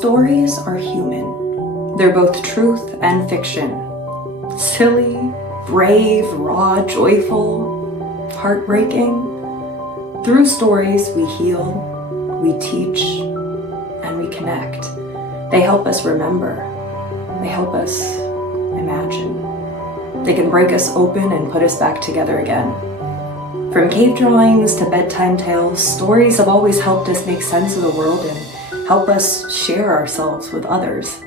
Stories are human. They're both truth and fiction. Silly, brave, raw, joyful, heartbreaking. Through stories, we heal, we teach, and we connect. They help us remember. They help us imagine. They can break us open and put us back together again. From cave drawings to bedtime tales, stories have always helped us make sense of the world and help us share ourselves with others.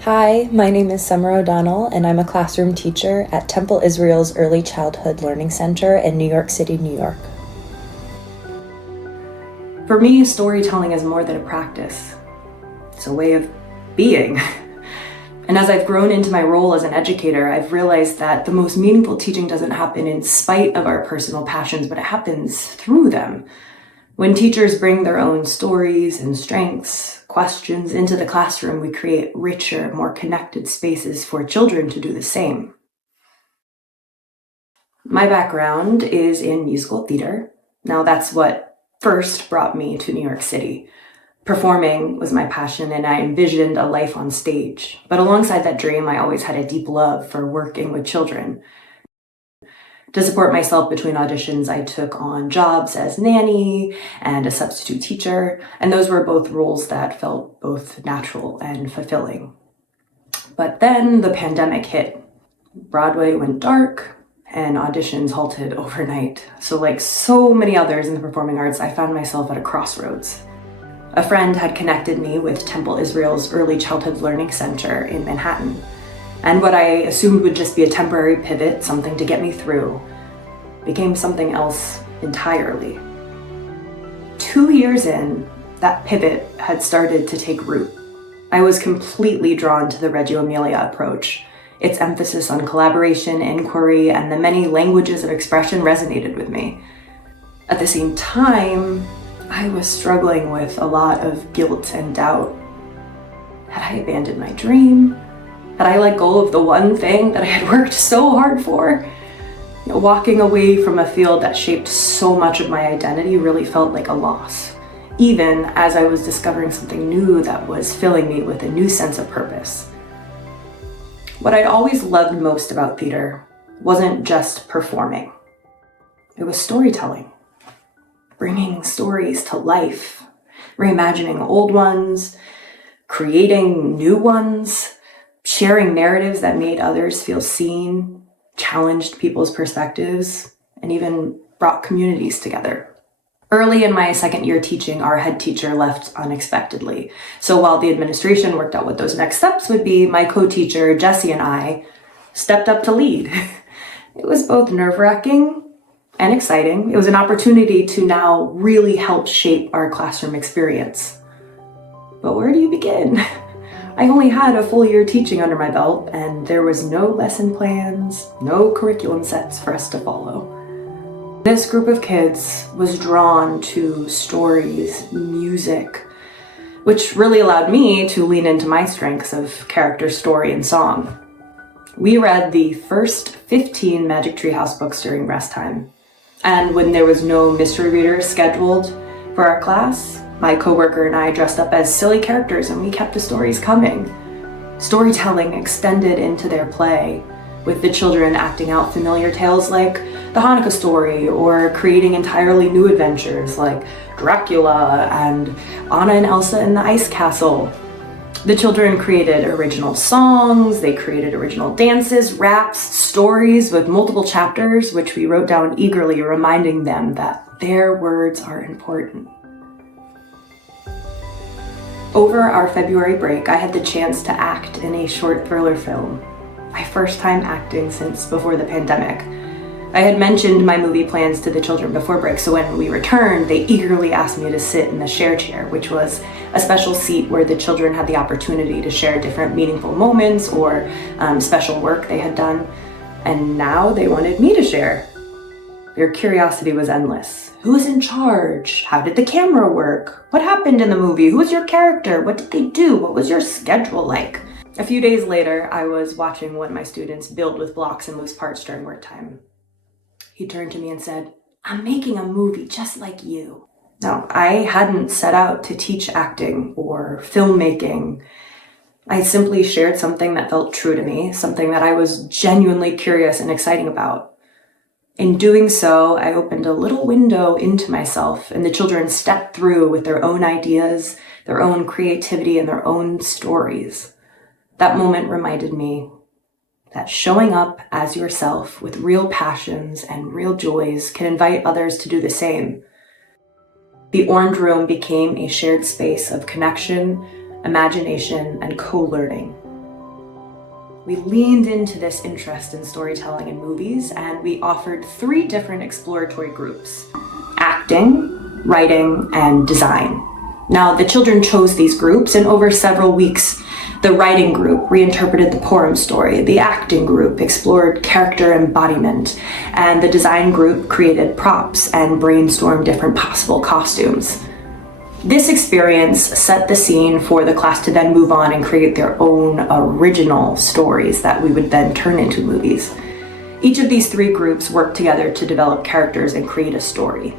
Hi, my name is Sommer O'Donnell, and I'm a classroom teacher at Temple Israel's Early Childhood Learning Center in New York City, New York. For me, storytelling is more than a practice. It's a way of being. And as I've grown into my role as an educator, I've realized that the most meaningful teaching doesn't happen in spite of our personal passions, but it happens through them. When teachers bring their own stories and strengths, questions into the classroom, we create richer, more connected spaces for children to do the same. My background is in musical theater. Now that's what first brought me to New York City. Performing was my passion, and I envisioned a life on stage. But alongside that dream, I always had a deep love for working with children. To support myself between auditions, I took on jobs as nanny and a substitute teacher, and those were both roles that felt both natural and fulfilling. But then the pandemic hit. Broadway went dark, and auditions halted overnight. So like so many others in the performing arts, I found myself at a crossroads. A friend had connected me with Temple Israel's Early Childhood Learning Center in Manhattan. And what I assumed would just be a temporary pivot, something to get me through, became something else entirely. 2 years in, that pivot had started to take root. I was completely drawn to the Reggio Emilia approach. Its emphasis on collaboration, inquiry, and the many languages of expression resonated with me. At the same time, I was struggling with a lot of guilt and doubt. Had I abandoned my dream? Had I let go of the one thing that I had worked so hard for? Walking away from a field that shaped so much of my identity really felt like a loss, even as I was discovering something new that was filling me with a new sense of purpose. What I'd always loved most about theater wasn't just performing. It was storytelling, bringing stories to life, reimagining old ones, creating new ones, sharing narratives that made others feel seen, challenged people's perspectives, and even brought communities together. Early in my second year teaching, our head teacher left unexpectedly. So while the administration worked out what those next steps would be, my co-teacher, Jessie, and I stepped up to lead. It was both nerve-wracking and exciting. It was an opportunity to now really help shape our classroom experience. But where do you begin? I only had a full year teaching under my belt, and there was no lesson plans, no curriculum sets for us to follow. This group of kids was drawn to stories, music, which really allowed me to lean into my strengths of character, story, and song. We read the first 15 Magic Tree House books during rest time. And when there was no mystery reader scheduled for our class, my coworker and I dressed up as silly characters, and we kept the stories coming. Storytelling extended into their play, with the children acting out familiar tales like the Hanukkah story, or creating entirely new adventures like Dracula and Anna and Elsa in the Ice Castle. The children created original songs, they created original dances, raps, stories with multiple chapters, which we wrote down eagerly, reminding them that their words are important. Over our February break, I had the chance to act in a short thriller film. My first time acting since before the pandemic. I had mentioned my movie plans to the children before break, so when we returned, they eagerly asked me to sit in the share chair, which was a special seat where the children had the opportunity to share different meaningful moments or special work they had done. And now they wanted me to share. Their curiosity was endless. Who was in charge? How did the camera work? What happened in the movie? Who was your character? What did they do? What was your schedule like? A few days later, I was watching one of my students build with blocks and loose parts during work time. He turned to me and said, "I'm making a movie just like you." Now, I hadn't set out to teach acting or filmmaking. I simply shared something that felt true to me, something that I was genuinely curious and exciting about. In doing so, I opened a little window into myself, and the children stepped through with their own ideas, their own creativity, and their own stories. That moment reminded me that showing up as yourself with real passions and real joys can invite others to do the same. The Orange Room became a shared space of connection, imagination, and co-learning. We leaned into this interest in storytelling and movies, and we offered 3 different exploratory groups: acting, writing, and design. Now, the children chose these groups, and over several weeks, the writing group reinterpreted the Purim story, the acting group explored character embodiment, and the design group created props and brainstormed different possible costumes. This experience set the scene for the class to then move on and create their own original stories that we would then turn into movies. Each of these 3 groups worked together to develop characters and create a story.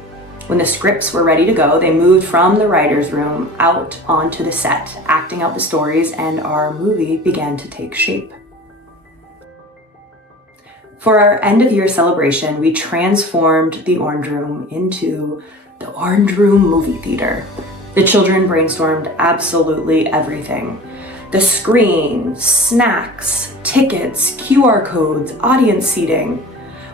When the scripts were ready to go, they moved from the writer's room out onto the set, acting out the stories, and our movie began to take shape. For our end-of-year celebration, we transformed the Orange Room into the Orange Room Movie Theater. The children brainstormed absolutely everything: the screen, snacks, tickets, QR codes, audience seating.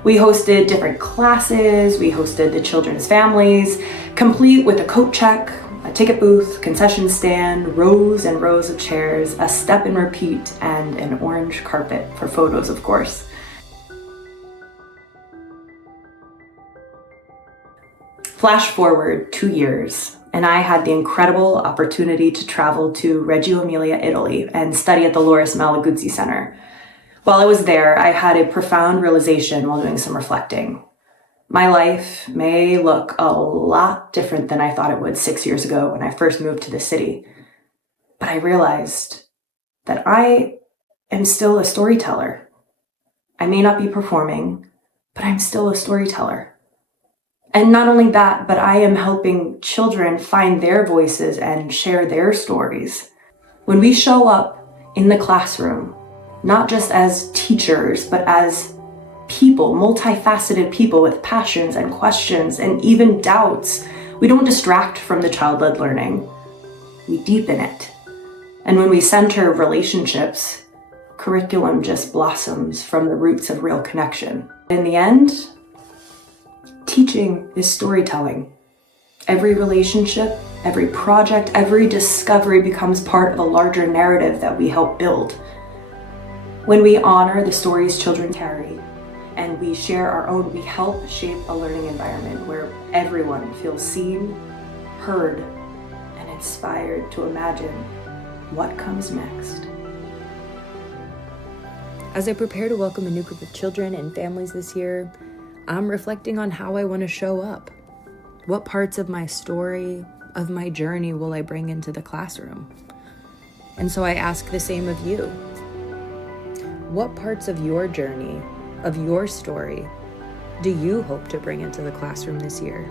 We hosted different classes, we hosted the children's families, complete with a coat check, a ticket booth, concession stand, rows and rows of chairs, a step and repeat, and an orange carpet for photos, of course. Flash forward 2 years, and I had the incredible opportunity to travel to Reggio Emilia, Italy, and study at the Loris Malaguzzi Center. While I was there, I had a profound realization while doing some reflecting. My life may look a lot different than I thought it would 6 years ago when I first moved to the city, but I realized that I am still a storyteller. I may not be performing, but I'm still a storyteller. And not only that, but I am helping children find their voices and share their stories. When we show up in the classroom, not just as teachers, but as people, multifaceted people with passions and questions and even doubts, we don't distract from the child-led learning. We deepen it. And when we center relationships, curriculum just blossoms from the roots of real connection. In the end, teaching is storytelling. Every relationship, every project, every discovery becomes part of a larger narrative that we help build. When we honor the stories children carry and we share our own, we help shape a learning environment where everyone feels seen, heard, and inspired to imagine what comes next. As I prepare to welcome a new group of children and families this year, I'm reflecting on how I want to show up. What parts of my story, of my journey, will I bring into the classroom? And so I ask the same of you. What parts of your journey, of your story, do you hope to bring into the classroom this year?